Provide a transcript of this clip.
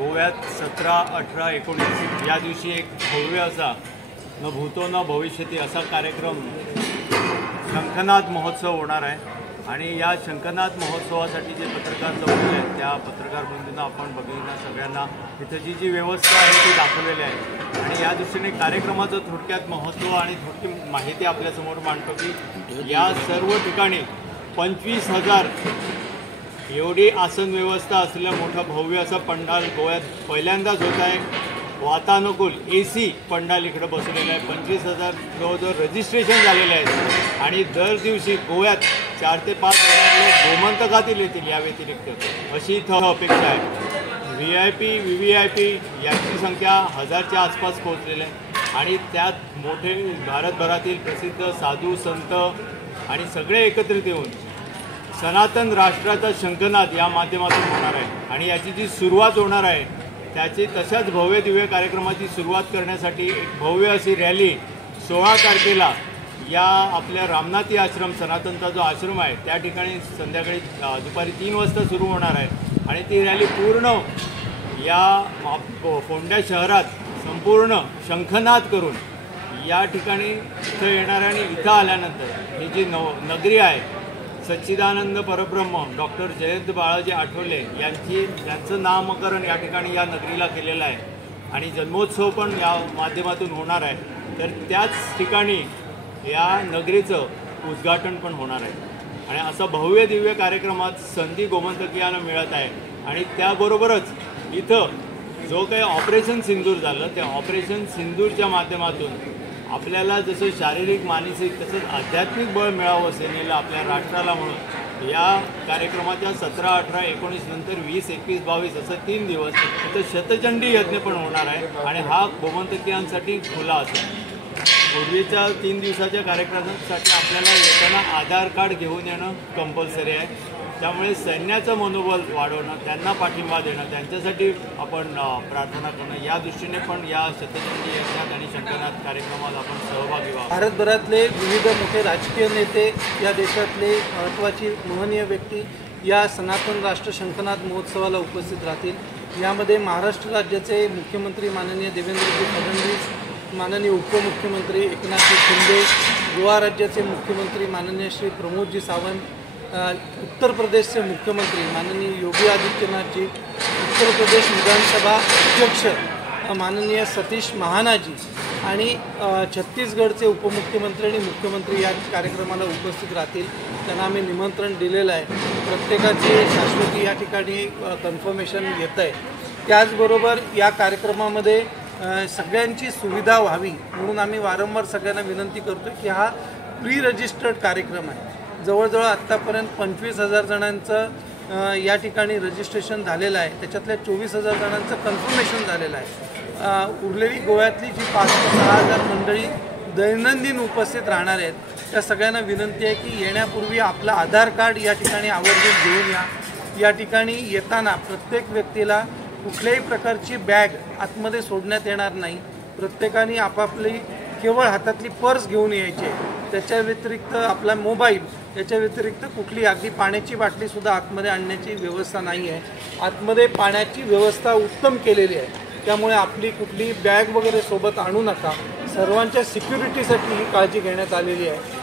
गोव्यात 17, 18, 19 या दिवशी एक भव्य असा न भूतो न भविष्यती असा कार्यक्रम शंखनाद महोत्सव होणार आहे। आणि या शंखनाद महोत्सवासाठी जे पत्रकार जमलेले आहेत त्या पत्रकार बंधूंना आपण बघितलं सगळ्यांना इथं जी व्यवस्था आहे ती दाखवलेली आहे। आणि या दृष्टीने कार्यक्रमाचं थोडक्यात महत्त्व आणि थोडकी माहिती आपल्यासमोर मांडतो की या सर्व ठिकाणी 25,000 एवढी आसन व्यवस्था असलेलं मोठं भव्य असं पंडाल गोव्यात पहिल्यांदाच होत आहे। वातानुकूल AC पंडाल इकडे बसवलेलं आहे। 25,000 जवळजवळ रजिस्ट्रेशन झालेले आहेत आणि दर दिवशी गोव्यात 4 ते 5 हजार लोक गोमंतकातील येतील या व्यतिरिक्त अशी इथं अपेक्षा आहे। VIP VVIP यांची संख्या 1000च्या आसपास पोहोचलेली आहे आणि त्यात मोठे भारतभरातील प्रसिद्ध साधू संत आणि सगळे एकत्रित येऊन सनातन राष्ट्राचा शंखनाद या माध्यमातून होणार आहे। आणि याची जी सुरुवात होणार आहे त्याची तशाच भव्य दिव्य कार्यक्रमाची सुरुवात करण्यासाठी एक भव्य अशी रॅली 16 तारखेला या आपल्या रामनाथी आश्रम सनातनचा जो आश्रम आहे त्या ठिकाणी संध्याकाळी दुपारी 3 वाजता सुरू होणार आहे। आणि ती रॅली पूर्ण या फोंडा शहरात संपूर्ण शंखनाद करून या ठिकाणी इथं येणार आणि इथं आल्यानंतर ही जी नगरी आहे सच्चिदानंद परब्रह्म डॉक्टर जयंत बाळाजी आठवले यांचं नामकरण या ठिकाणी या नगरीला केलेलं आहे आणि जन्मोत्सव पण या माध्यमातून होणार आहे। तर त्याच ठिकाणी या नगरीचं उद्घाटन पण होणार आहे आणि असा भव्य दिव्य कार्यक्रमात संधी गोमंतकीयांना मिळत आहे। आणि त्याबरोबरच इथं जो काही ऑपरेशन सिंदूर झालं त्या ऑपरेशन सिंदूरच्या माध्यमातून आपल्याला जसं शारीरिक मानसिक तसंच आध्यात्मिक बळ मिळावं सेनेला आपल्या राष्ट्राला म्हणून या कार्यक्रमाच्या 17, 18, 19 नंतर 20, 21, 22 असं 3 दिवस इथं शतचंडी यज्ञ पण होणार आहे आणि हा गोमंतकीयांसाठी खुला असेल। पूर्वीच्या 3 दिवसाच्या कार्यक्रमासाठी आपल्याला येताना आधार कार्ड घेऊन येणं कंपल्सरी आहे। त्यामुळे सैन्याचं मनोबल वाढवणं त्यांना पाठिंबा देणं त्यांच्यासाठी आपण प्रार्थना करणं या दृष्टीने पण या शतचंडी यज्ञात आणि शंखनाद कार्यक्रमात आपण सहभागी व्हावं। भारतभरातले विविध मोठे राजकीय नेते या देशातले महत्त्वाची महनीय व्यक्ती या सनातन राष्ट्र शंखनाद महोत्सवाला उपस्थित राहतील। यामध्ये महाराष्ट्र राज्याचे मुख्यमंत्री माननीय देवेंद्रजी फडणवीस, माननीय उपमुख्यमंत्री एकनाथजी शिंदे, गोवा राज्याचे मुख्यमंत्री माननीय श्री प्रमोदजी सावंत, उत्तर प्रदेशचे मुख्यमंत्री माननीय योगी आदित्यनाथजी, उत्तर प्रदेश विधानसभा अध्यक्ष माननीय सतीश महानाजी आणि छत्तीसगडचे उपमुख्यमंत्री आणि मुख्यमंत्री या कार्यक्रमाला उपस्थित राहतील। त्यांना आम्ही निमंत्रण दिलेलं आहे। प्रत्येकाची शाश्वती या ठिकाणी कन्फर्मेशन येतं आहे। त्याचबरोबर या कार्यक्रमामध्ये सगळ्यांची सुविधा व्हावी म्हणून आम्ही वारंवार सगळ्यांना विनंती करतो की हा प्री रजिस्टर्ड कार्यक्रम आहे। जवळजवळ आत्तापर्यंत 25,000 जणांचं या ठिकाणी रजिस्ट्रेशन झालेलं आहे। त्याच्यातल्या 24,000 जणांचं कन्फर्मेशन झालेलं आहे। उरलेली गोव्यातली जी 5 ते 6,000 मंडळी दैनंदिन उपस्थित राहणार आहेत त्या सगळ्यांना विनंती आहे की येण्यापूर्वी आपलं आधार कार्ड या ठिकाणी आवर्जून घेऊन या। या ठिकाणी येताना प्रत्येक व्यक्तीला कुठल्याही प्रकारची बॅग आतमध्ये सोडण्यात येणार नाही। प्रत्येकाने आपापली केवळ हातातली पर्स घेऊन यायची। त्याच्या व्यतिरिक्त आपला मोबाईल, त्याच्या व्यतिरिक्त कुठली अगदी पाण्याची बाटलीसुद्धा आतमध्ये आणण्याची व्यवस्था नाही आहे। आतमध्ये पाण्याची व्यवस्था उत्तम केलेली आहे त्यामुळे आपली कुठली बॅग वगैरे सोबत आणू नका। सर्वांच्या सिक्युरिटीसाठी ही काळजी घेण्यात आलेली आहे।